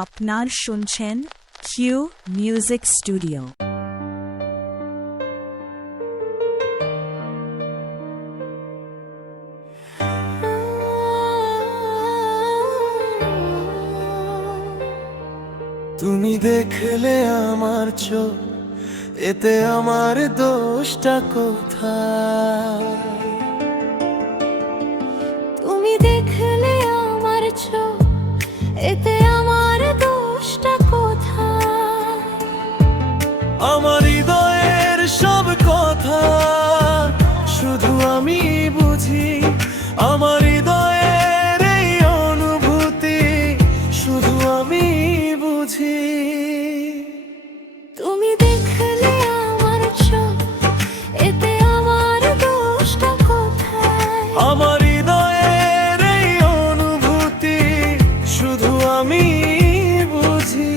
আপনার শুনছেন Q music studio. তুমি দেখলে আমার চোখ, এতে আমার দোষটা কোথায়? তুমি দেখলে আমার চোখ, এতে আমার দোষটা কোথায়? আমার হৃদয়ের সব কথা শুধু আমি বুঝি, আমার হৃদয়ের এই অনুভূতি শুধু আমি বুঝি। তুমি দেখলে আমার চোখ, এতে আমার দোষটা কোথায়? আমার হৃদয়ের এই অনুভূতি শুধু আমি বুঝি।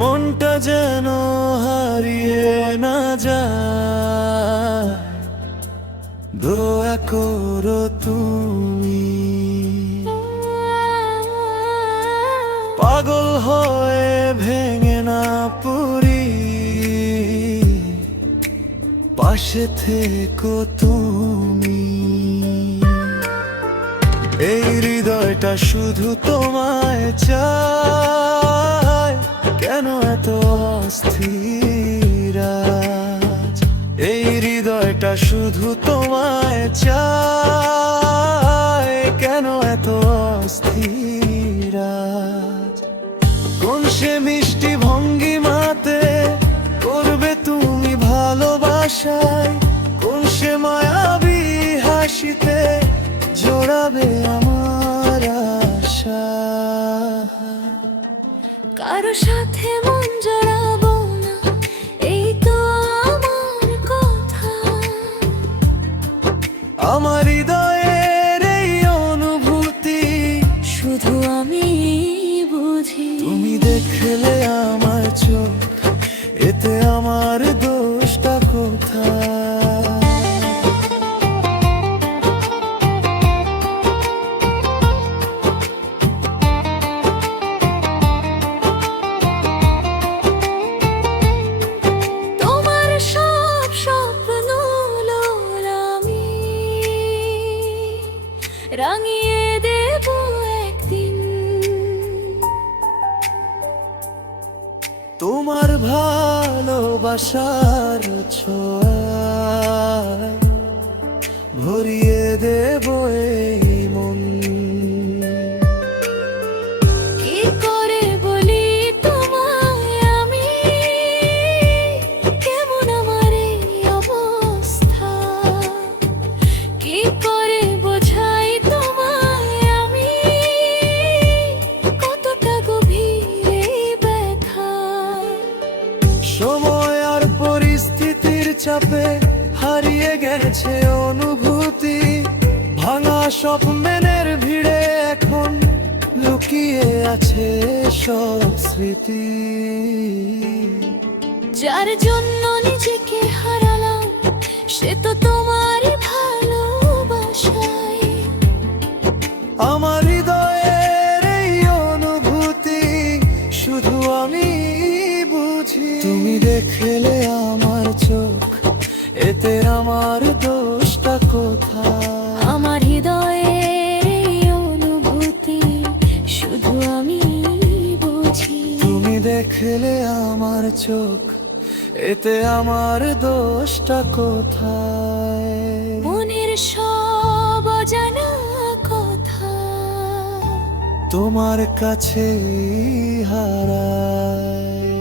মনটা যেন হারিয়ে না যায়, দয়া করো তুমি। পাগল হয়ে ভেঙে না পড়ি, পাশে থেকো তুমি। এই হৃদয়টা শুধু তোমায় চায়, কেন এত অস্থির আজ? এই হৃদয়টা শুধু তোমায় চায়, কেন এত অস্থির আজ? কোন সে মিষ্টি ভঙ্গিমাতে করবে তুমি ভালোবাসায়, কোন সে মায়াবী হাসিতে জোড়াবে আমার আশা? কারো সাথে মন জড়াবো না, এই তো আমার কথা। আমার হৃদয়ের এই অনুভূতি শুধু আমি বুঝি। তুমি দেখলে আমার চোখ, এতে আমার দোষটা কোথায়? তোমার সব স্বপ্ন আমি রাঙিয়ে দেব একদিন। তোমার ভালোবাসার ছোঁয়ায় ভরিয়ে দেব এই মন। কি করে বলি তোমায় আমি, কেমন আমার এই অবস্থা? কি করে বোঝাই তোমায় আমি, কতটা গভীর এই ব্যথা? সময় আর পরিস্থিতির চাপে হারিয়ে গেছে অনুভূতি, ভাঙা স্বপ্নের ভিড়ে এখন লুকিয়ে আছে সব স্মৃতি। যার জন্য নিজেকে হারালাম, সে তো তোমারই ভালোবাসায়। আমার হৃদয়ের এই অনুভূতি শুধু আমি বুঝি। তুমি দেখলে আমার চোখ, এতে আমার দোষটা কোথায়? আমার হৃদয়ের এই অনুভূতি শুধু আমি বুঝি। তুমি দেখলে আমার চোখ, এতে আমার দোষটা কোথায়? মনের সব অজানা কথা তোমার কাছে হারায়।